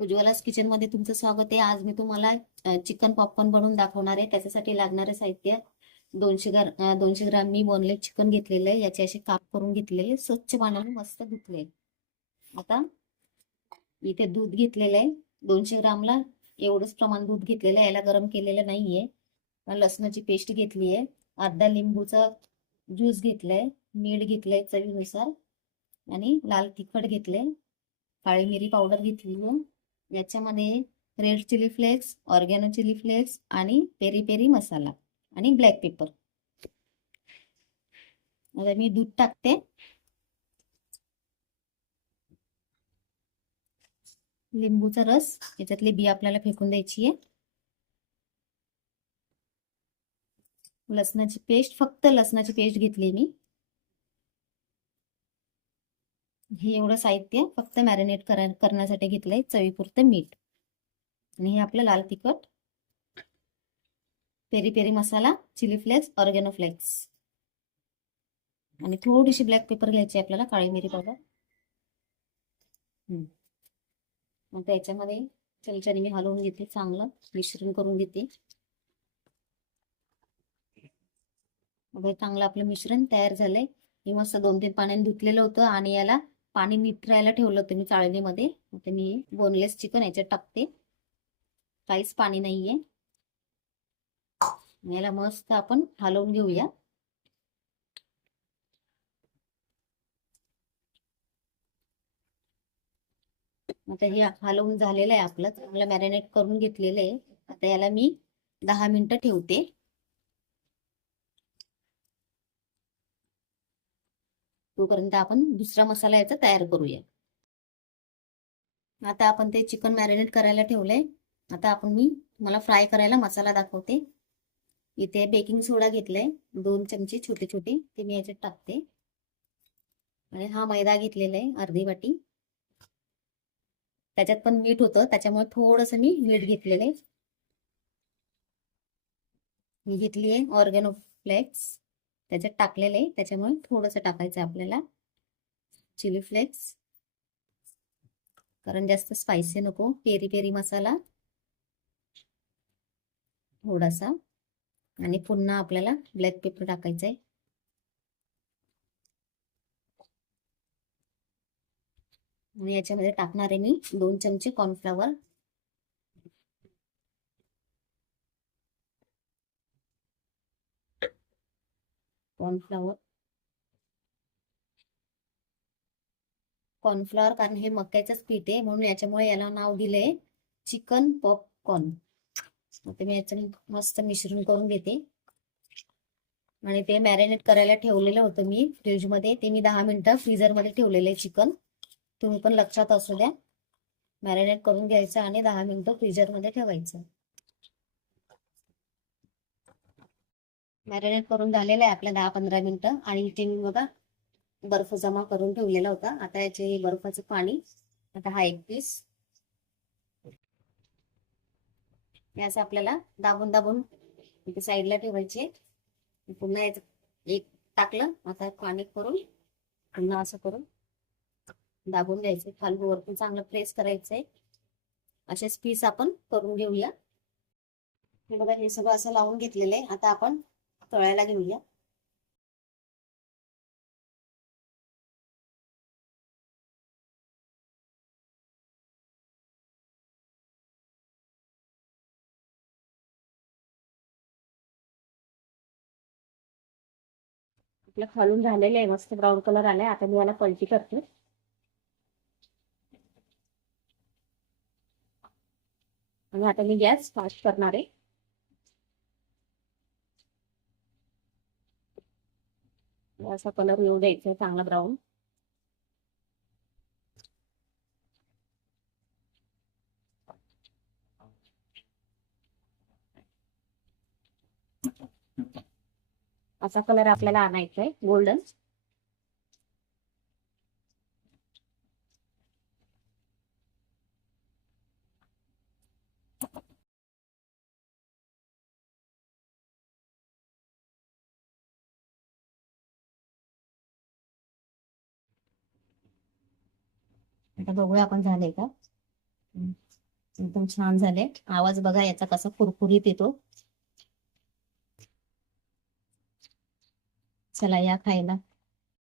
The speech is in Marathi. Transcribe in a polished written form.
उज्ज्वलास किचन मध्ये तुमचं स्वागत आहे. आज मी तुम्हाला चिकन पॉपकॉर्न बनवून दाखवणार आहे. त्याच्यासाठी लागणारे साहित्य 200 ग्राम मी बोनलेस चिकन घेतलेलं आहे. याचे असे काप करून घेतलेले, स्वच्छ पाण्याने मस्त धुतले. आता इथे दूध घेतलेलं आहे. 200 ग्रामला एवढंच प्रमाण दूध घेतलेलं आहे. याला गरम केलेलं नाहीये. लसणाची पेस्ट घेतली आहे. अर्धा लिंबूचा ज्यूस घेतलाय. मीठ घेतलंय चवीनुसार आणि लाल तिखट घेतले. काळी मिरी पावडर घेतली. याच्यामध्ये red chilli flakes, oregano chilli flakes आणि पेरी पेरी मसाला आणि ब्लॅक पेपर. आता मी दूध टाकते. लिंबूचा रस, याच्यातली बी आपल्याला फेकून द्यायची आहे. लसणाची पेस्ट, फक्त लसणाची पेस्ट घेतली मी. हे एवढं साहित्य फक्त मॅरिनेट करण्यासाठी घेतलंय. चवीपुरतं मीठ आणि हे आपलं लाल तिखट, पेरी पेरी मसाला, चिली फ्लेक्स, ऑर्गॅनो फ्लेक्स आणि थोडीशी ब्लॅक पेपर घ्यायची आपल्याला, काळी मिरी पावडर. आता याच्यामध्ये चमच्याने मी हलवून घेते, चांगलं मिश्रण करून घेते. बघा, चांगलं आपलं मिश्रण तयार झालंय. मी मस्त 2-3 पाण्याने धुतलेलं होतं आणि याला पाणी निथरायला ठेवलं होतं मी चाळणीमध्ये. आता मी बोनलेस चिकन याच्यात टाकते. काहीच पाणी नाहीये. याला मस्त आपण हलवून घेऊया. आता हे हलवून झालेलं आहे आपलं, चांगलं मॅरिनेट करून घेतलेलं आहे. आता याला मी 10 मिनिटं ठेवते. तोपर्यंत आपण दुसरा मसाला याचा तयार करूया. आता आपण ते चिकन मॅरिनेट करायला ठेवलंय. आता मी मला फ्राय करायला मसाला दाखवते. इथे बेकिंग सोडा घेतलाय 2 चमचे छोटे छोटे, ते मी याच्यात टाकते. आणि हा मैदा घेतलेला आहे अर्धी वाटी. त्याच्यात पण मीठ होतं, त्याच्यामुळे थोडस मी मीठ घेतलेलं आहे. मी घेतली आहे ऑर्गॅनो फ्लेक्स, त्याच्यात टाकलेलं आहे, त्याच्यामुळे थोडस टाकायचं आपल्याला. चिली फ्लेक्स, कारण जास्त स्पायसी नको. पेरी पेरी मसाला थोडासा आणि पुन्हा आपल्याला ब्लॅक पेपर टाकायचं आहे. आणि याच्यामध्ये टाकणार आहे मी 2 चमचे कॉर्नफ्लॉवर. कॉर्नफ्लॉवर कारण हे मक्याचंच पीठ आहे, म्हणून याच्यामुळे याला नाव दिलंय चिकन पॉपकॉर्न. आता मी याचं मस्त मिश्रण करून घेते. आणि ते मॅरिनेट करायला ठेवलेलं होतं मी फ्रीज मध्ये, ते मी 10 मिनिटं फ्रीजर मध्ये ठेवलेलं आहे चिकन. तुम्ही पण लक्षात असू द्या, मॅरिनेट करून घ्यायचं आणि 10 मिनिटं फ्रीजर मध्ये ठेवायचं. मॅरिनेट करून झालेलं आहे आपल्या 10-15 मिनिटं. आणि इथे मी बघा बर्फ जमा करून ठेवलेला होता. आता याचे बर्फाचं पाणी, आता हा एक पीस असं आपल्याला दाबून दाबून इथे साईडला ठेवायचे. पुन्हा एक टाकलं, आता पाणी करून पुन्हा असं करून दाबून द्यायचं. खालून वरतून चांगलं प्रेस करायचंय. असेच पीस आपण करून घेऊया. हे बघा, हे सगळं असं लावून घेतलेलं आहे. आता आपण तळायला घेऊया. आपलं खालून झालेलं आहे, मस्त ब्राऊन कलर आलाय. आता मी याला पलटी करते. आणि आता मी गॅस फास्ट करणार आहे. असा कलर येऊ द्यायचा चांगला ब्राऊन. असा कलर आपल्याला आणायचा आहे, गोल्डन. आता बघूया आपण झालंय का. एकदम छान झाले. आवाज बघा याचा कसा कुरकुरीत येतो. चला या खायला.